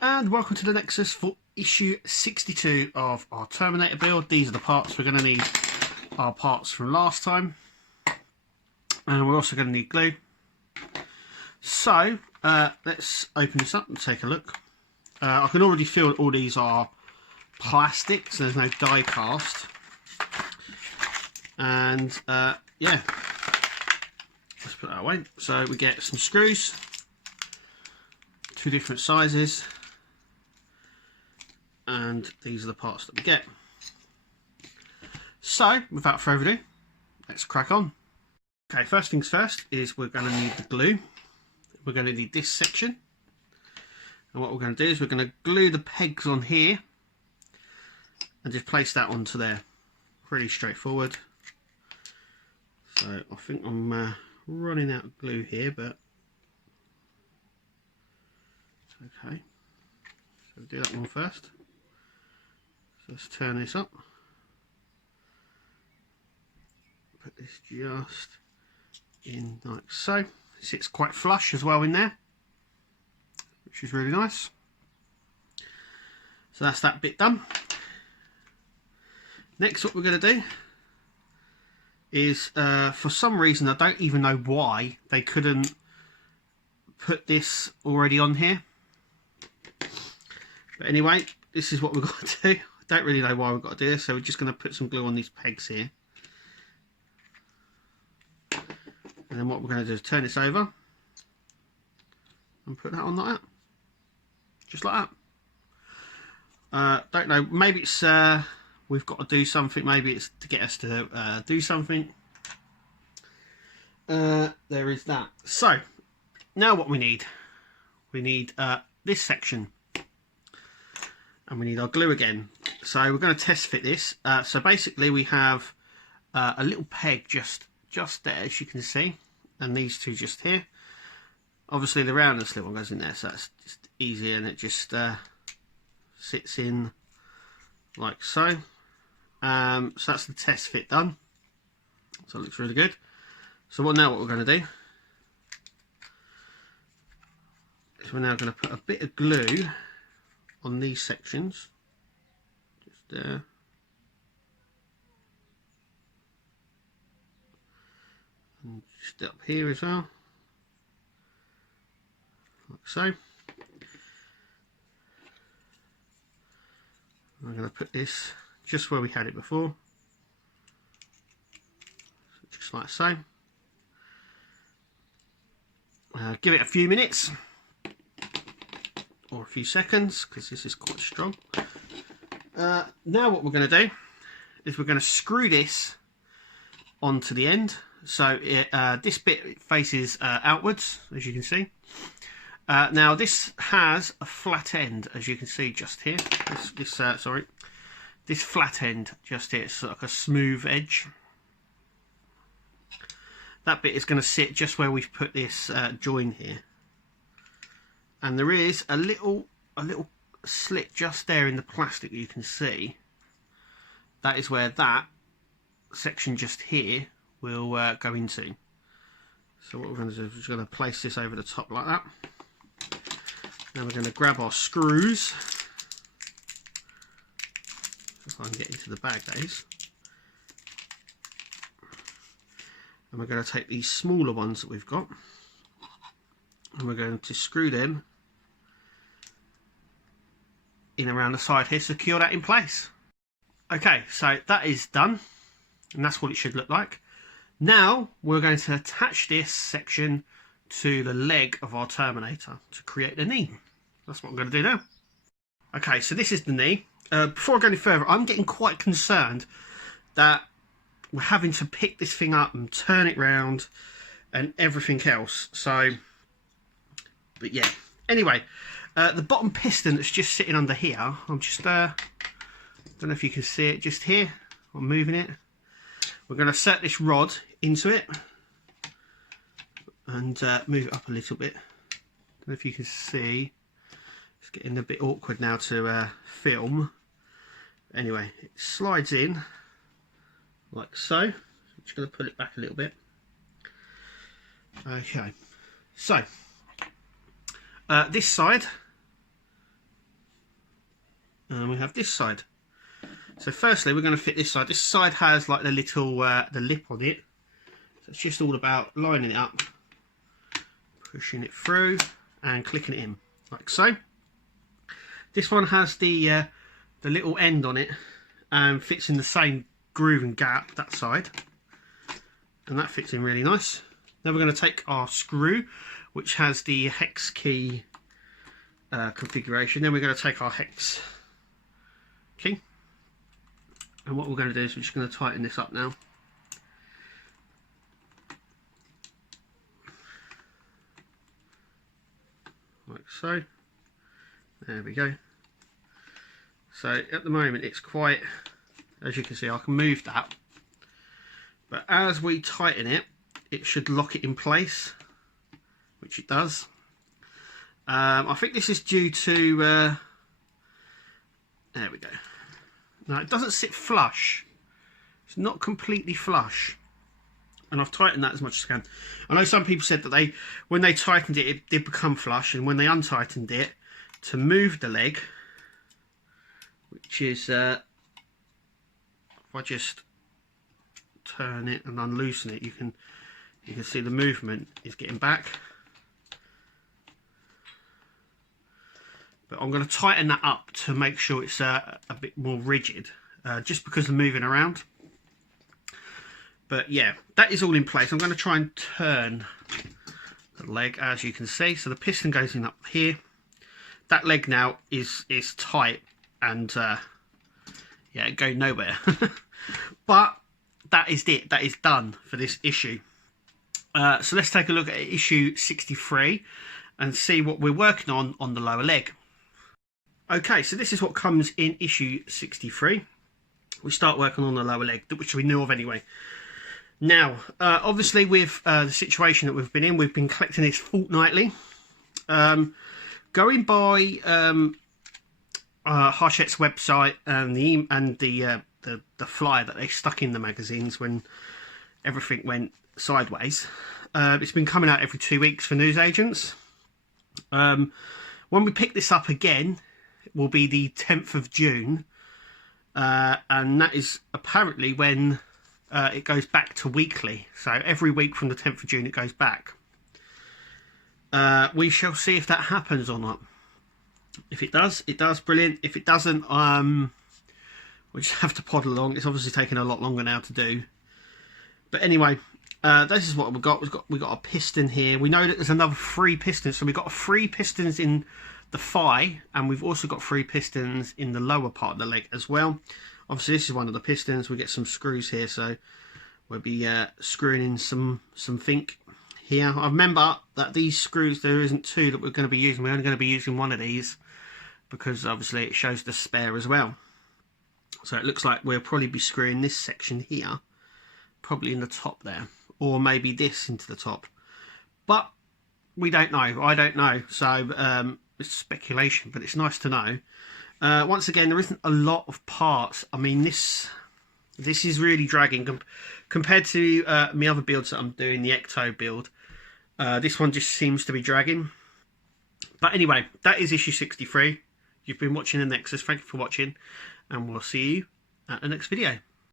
Hello and welcome to the Nexus for issue 62 of our Terminator build. These are the parts we're going to need. Our parts from last time, and we're also going to need glue. So let's open this up and take a look. I can already feel that all these are plastic, so there's no die cast. And yeah, let's put that away. So we get some screws, two different sizes, and these are the parts that we get. So without further ado, let's crack on. Okay, first things first is we're going to need the glue. We're going to need this section, and what we're going to do is we're going to glue the pegs on here and just place that onto there. Pretty straightforward. So I think I'm running out of glue here, but okay, so do that one first. So let's turn this up. Put this just in like so. It sits quite flush as well in there, which is really nice. So that's that bit done. Next, what we're going to do is, for some reason, I don't even know why they couldn't put this already on here. But anyway, this is what we've got to do. I don't really know why we've got to do this, so we're just going to put some glue on these pegs here. And then what we're going to do is turn this over and put that on like that. Just like that. Don't know, maybe it's we've got to do something, maybe it's to get us to do something. There is that. So, now what we need this section. And we need our glue again. So we're going to test fit this. So basically we have a little peg just there, as you can see, and these two just here. Obviously the roundest little one goes in there, so that's just easy, and it just sits in like so. So that's the test fit done. So it looks really good. So what we're going to do is we're now going to put a bit of glue on these sections, just there. And just up here as well, like so. I'm going to put this just where we had it before, so just like so. Give it a few minutes or a few seconds, because this is quite strong. Now what we're going to do is we're going to screw this onto the end. So this bit faces outwards, as you can see. Now this has a flat end, as you can see just here. This flat end just here. It's like a smooth edge. That bit is going to sit just where we've put this join here. And there is a little slit just there in the plastic, you can see. That is where that section just here will go into. So what we're going to do is we're just going to place this over the top like that. Now we're going to grab our screws. If I can get into the bag, that is. And we're going to take these smaller ones that we've got, and we're going to screw them in around the side here, secure that in place. Okay, so that is done, and that's what it should look like. Now we're going to attach this section to the leg of our Terminator to create the knee. That's what I'm going to do now. Okay, so this is the knee. Before I go any further, I'm getting quite concerned that we're having to pick this thing up and turn it round and everything else. So, but yeah. Anyway, the bottom piston that's just sitting under here, I'm just, don't know if you can see it just here. I'm moving it. We're going to set this rod into it and move it up a little bit. Don't know if you can see. It's getting a bit awkward now to film. Anyway, it slides in like so. I'm just going to pull it back a little bit. Okay, so this side and we have this side. So firstly, we're going to fit this side. This side has like the little the lip on it, so it's just all about lining it up, pushing it through, and clicking it in like so. This one has the little end on it, and fits in the same groove and gap that side, and that fits in really nice. Now we're going to take our screw, which has the hex key configuration. Then we're going to take our hex key, and what we're going to do is we're just going to tighten this up now. Like so. There we go. So at the moment it's quite, as you can see, I can move that, but as we tighten it, it should lock it in place, which it does. I think this is due to there we go. Now it doesn't sit flush, it's not completely flush, and I've tightened that as much as I can. I know some people said that when they tightened it, it did become flush, and when they untightened it to move the leg, which is if I just turn it and unloosen it, you can see the movement is getting back. But I'm going to tighten that up to make sure it's a bit more rigid, just because of moving around. But yeah, that is all in place. I'm going to try and turn the leg, as you can see. So the piston goes in up here. That leg now is tight, and yeah, it goes nowhere. But that is it. That is done for this issue. So let's take a look at issue 63 and see what we're working on the lower leg. Okay, so this is what comes in issue 63. We start working on the lower leg, which we knew of anyway. Now, obviously with the situation that we've been in, we've been collecting this fortnightly. Going by Hachette's website and the flyer that they stuck in the magazines when everything went sideways, it's been coming out every 2 weeks for newsagents. When we pick this up again, it will be the 10th of June, and that is apparently when it goes back to weekly. So every week from the 10th of June it goes back. We shall see if that happens or not. If it does, brilliant. If it doesn't, we just have to pod along. It's obviously taking a lot longer now to do. But anyway, this is what we've got. We've got a piston here. We know that there's another 3 pistons. So we've got 3 pistons in the thigh, and we've also got 3 pistons in the lower part of the leg as well. Obviously, this is one of the pistons. We get some screws here, so we'll be screwing in something here. I remember that these screws, there isn't 2 that we're going to be using. We're only going to be using one of these because obviously it shows the spare as well. So it looks like we'll probably be screwing this section here, probably in the top there, or maybe this into the top. But we don't know. I don't know. So it's speculation, but it's nice to know. Once again, there isn't a lot of parts. I mean, this is really dragging compared to my other builds that I'm doing, the Ecto build. This one just seems to be dragging. But anyway, that is issue 63. You've been watching the Nexus. Thank you for watching, and we'll see you at the next video.